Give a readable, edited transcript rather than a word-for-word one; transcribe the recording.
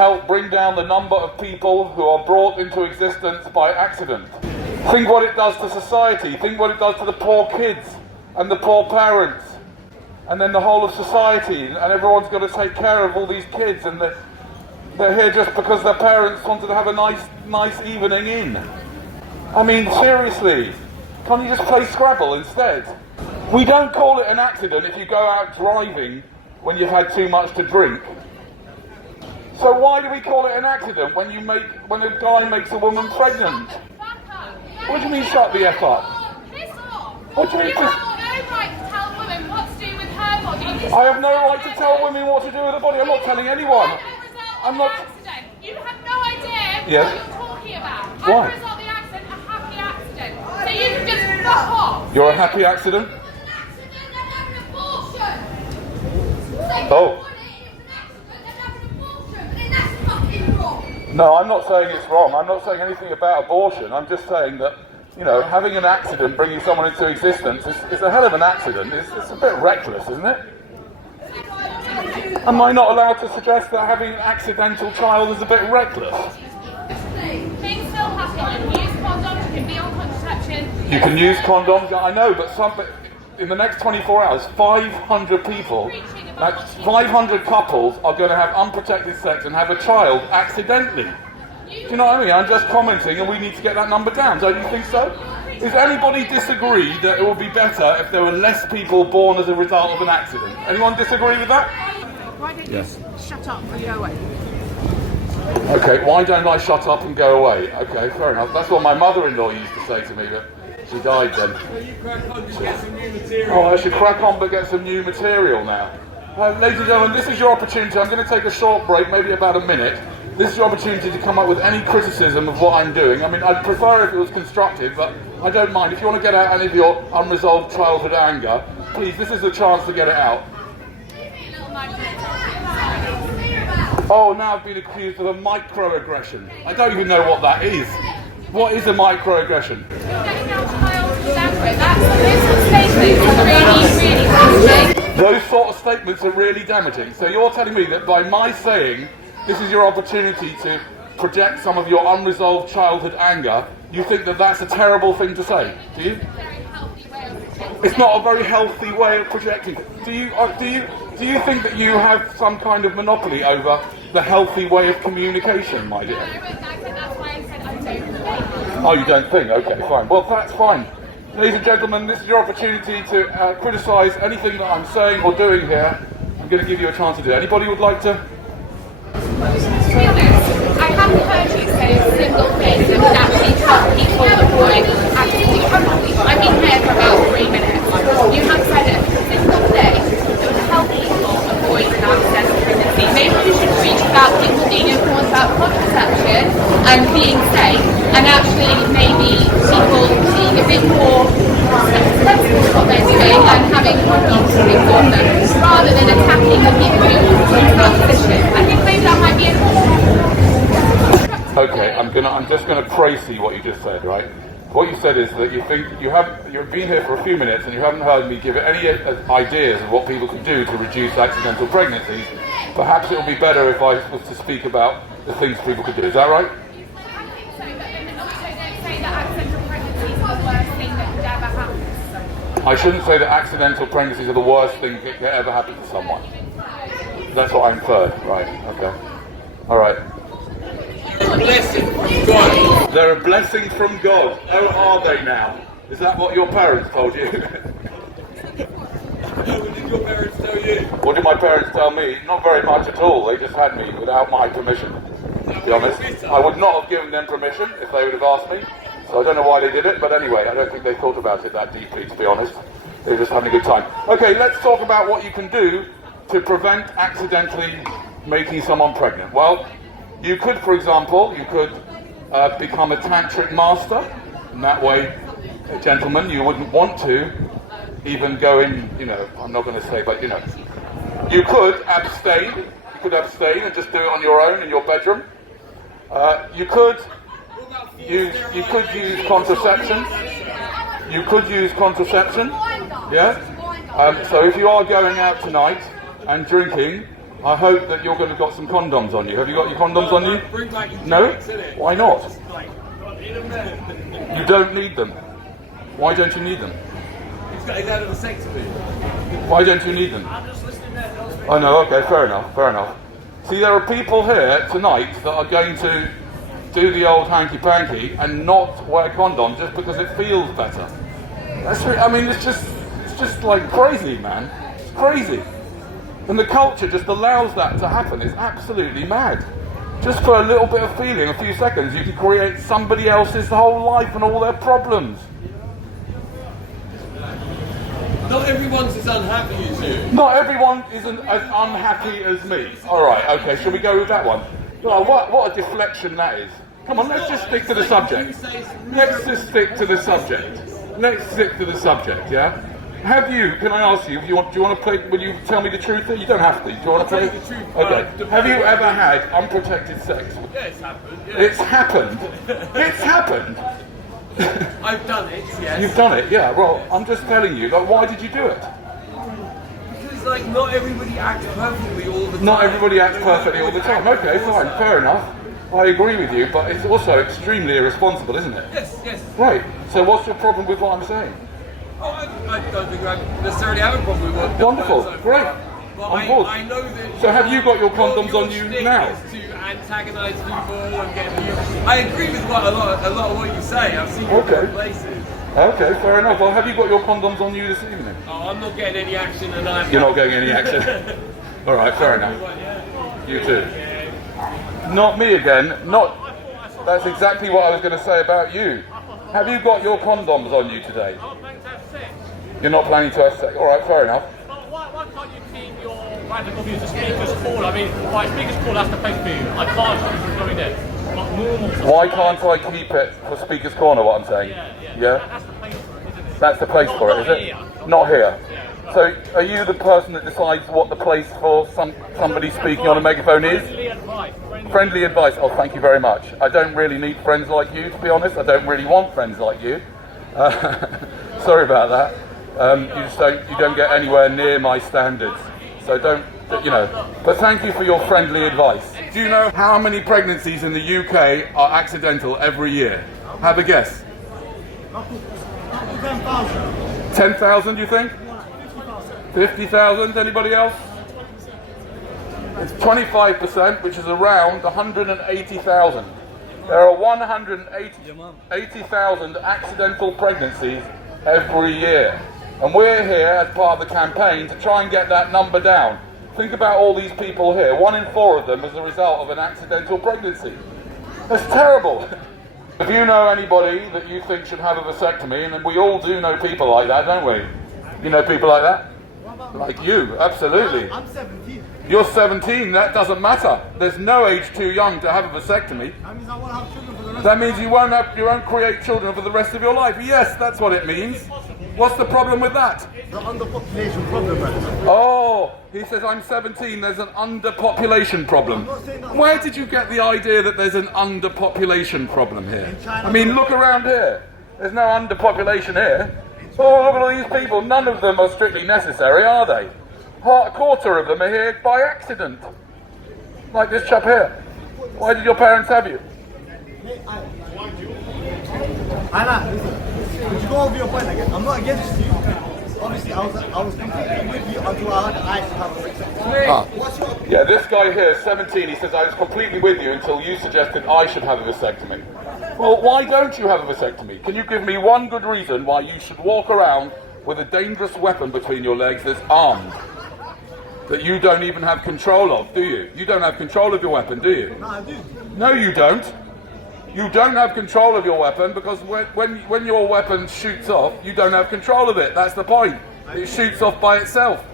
help bring down the number of people who are brought into existence by accident. Think what it does to society. Think what it does to the poor kids and the poor parents, and then the whole of society, and everyone's got to take care of all these kids, and they're here just because their parents wanted to have a nice evening in. I mean, seriously, can't you just play Scrabble instead? We don't call it an accident if you go out driving when you've had too much to drink. So why do we call it an accident when a guy makes a woman pregnant? What do you mean shut the F up? What do you mean? You have no right to tell women what to do with her body. I have no right to tell women what to do with their body. I'm not telling anyone. I'm not. Accident. You have no idea what you're talking about. Why? As a result of the accident, a happy accident. So you can just fuck off. You're a happy accident? Oh. No, I'm not saying it's wrong. I'm not saying anything about abortion. I'm just saying that, you know, having an accident bringing someone into existence is a hell of an accident. It's a bit reckless, isn't it? Am I not allowed to suggest that having an accidental child is a bit reckless? Things still happen. Use condoms, you can be on contraception. You can use condoms, I know, but in the next 24 hours, 500 people, 500 couples are going to have unprotected sex and have a child accidentally. Do you know what I mean? I'm just commenting, and we need to get that number down. Don't you think so? Does anybody disagree that it would be better if there were less people born as a result of an accident? Anyone disagree with that? Why don't you shut up and go away? Okay, why don't I shut up and go away? Okay, fair enough. That's what my mother-in-law used to say to me, but she died then. Oh, I should crack on but get some new material now. Ladies and gentlemen, this is your opportunity. I'm going to take a short break, maybe about a minute. This is your opportunity to come up with any criticism of what I'm doing. I mean, I'd prefer if it was constructive, but I don't mind. If you want to get out any of your unresolved childhood anger, please, this is the chance to get it out. Oh, now I've been accused of a microaggression. I don't even know what that is. What is a microaggression? Those sort of statements are really damaging. So you're telling me that by my saying this is your opportunity to project some of your unresolved childhood anger, you think that that's a terrible thing to say, do you? It's not a very healthy way of projecting. Do you think that you have some kind of monopoly over the healthy way of communication, my dear? Oh, you don't think? Okay, fine. Well, that's fine. Ladies and gentlemen, this is your opportunity to criticise anything that I'm saying or doing here. I'm going to give you a chance to do it. Anybody would like to? To be honest, I haven't heard you say a single thing that would actually help people avoid accidents. I've been here for about 3 minutes. You have said it a single day that would help people avoid an accidental pregnancy. Maybe we should preach about people being informed about contraception and being safe, and actually maybe people being a bit more sensitive to what they're doing and having condoms to inform them, rather than attacking the people who are that position. I think maybe that might be it. Okay, I'm just gonna crazy what you just said, right? What you said is that you think you've been here for a few minutes and you haven't heard me give any ideas of what people can do to reduce accidental pregnancies. Perhaps it would be better if I was to speak about the things people could do. Is that right? I think so, but then also don't say that accidental pregnancies are the worst thing that could ever happen. I shouldn't say that accidental pregnancies are the worst thing that could ever happen to someone. That's what I inferred. Right, okay. Alright. They're a blessing from God. They're a blessing from God. Oh, are they now? Is that what your parents told you? What did your parents tell you? What did my parents tell me? Not very much at all. They just had me without my permission. To be honest, I would not have given them permission if they would have asked me. So I don't know why they did it, but anyway, I don't think they thought about it that deeply, to be honest. They were just having a good time. Okay, let's talk about what you can do to prevent accidentally making someone pregnant. Well, you could, for example, become a tantric master. And that way, gentlemen, you wouldn't want to even go in, I'm not going to say, but you could abstain. You could abstain and just do it on your own in your bedroom. You could use contraception. You could use contraception. Yeah. So if you are going out tonight and drinking, I hope that you're going to got some condoms on you. Have you got your condoms on you? Bring back your No? drinks, innit? Why not? In a minute. You don't need them. Why don't you need them? He's got his out of the sex with me. Why don't you need them? I know, okay, fair enough, fair enough. See, there are people here tonight that are going to do the old hanky-panky and not wear condoms just because it feels better. I mean, it's just like crazy, man. It's crazy. And the culture just allows that to happen. It's absolutely mad. Just for a little bit of feeling, a few seconds, you can create somebody else's whole life and all their problems. Not everyone's as unhappy as you. Not everyone isn't as unhappy as me. Alright, okay, shall we go with that one? Oh, what a deflection that is. Come on, let's just stick to the subject. Let's just stick to the subject. Let's stick to the subject, yeah? Have you, can I ask you, do you want to play, will you tell me the truth? You don't have to. Do you want to play? Okay. Have you ever had unprotected sex? Yeah, it's happened. Yeah. It's happened. It's happened. I've done it, yes. You've done it, yeah. Well, I'm just telling you, like, why did you do it? Because, like, not everybody acts perfectly all the time. Not everybody acts perfectly all the time. Okay, fine, fair enough. I agree with you, but it's also extremely irresponsible, isn't it? Yes, yes. Right. So what's your problem with what I'm saying? Oh, I don't think I necessarily have a problem with what the Wonderful, words are. great. But On board. I know that. So have you got your condoms on you shtick now? Is to antagonise people and get you. I agree with what a lot of what you say. I've seen you in different places. Okay, fair enough. Well, have you got your condoms on you this evening? Oh, I'm not getting any action, and I'm. You're not getting any action. All right, fair enough. You too. Not me again. Not. That's exactly what I was going to say about you. Have you got your condoms on you today? You're not planning to have sex. All right, fair enough. Why can't you keep your radical views to speakers call? I mean, right, speakers call, that's the place for you. I can't go in there. Like normal. Why can't I keep it for Speaker's Corner, what I'm saying? Yeah? That's the place for it, isn't it? That's the place for it, is it? Here. Not here. So, are you the person that decides what the place for somebody speaking on a megaphone is? Friendly advice. Friendly advice. Oh, thank you very much. I don't really need friends like you, to be honest. I don't really want friends like you. Sorry about that. You don't get anywhere near my standards. So don't, you know. But thank you for your friendly advice. Do you know how many pregnancies in the UK are accidental every year? Have a guess. 10,000, you think? 50,000, anybody else? It's 25%, which is around 180,000. There are 180,000 accidental pregnancies every year. And we're here as part of the campaign to try and get that number down. Think about all these people here. 1 in 4 of them as a result of an accidental pregnancy. That's terrible. If you know anybody that you think should have a vasectomy, and we all do know people like that, don't we? You know people like that? Like you, absolutely. I'm 17. You're 17, that doesn't matter. There's no age too young to have a vasectomy. That means I won't have children for the rest That means you won't create children for the rest of your life. Yes, that's what it means. What's the problem with that? the underpopulation problem, man. Oh, he says I'm 17, there's an underpopulation problem. Where did you get the idea that there's an underpopulation problem here? I mean, look around here. There's no underpopulation here. Oh, look at all these people. None of them are strictly necessary, are they? A quarter of them are here by accident. Like this chap here. Why did your parents have you? Anna, listen. Could you go over your point again? I'm not against you. Obviously, I was completely with you until I heard I should have a vasectomy. What's your opinion? Yeah, this guy here, 17, he says, I was completely with you until you suggested I should have a vasectomy. Well, why don't you have a vasectomy? Can you give me one good reason why you should walk around with a dangerous weapon between your legs that's armed? That you don't even have control of, do you? You don't have control of your weapon, do you? No, I do. No, you don't. You don't have control of your weapon because when your weapon shoots off, you don't have control of it. That's the point. It shoots off by itself.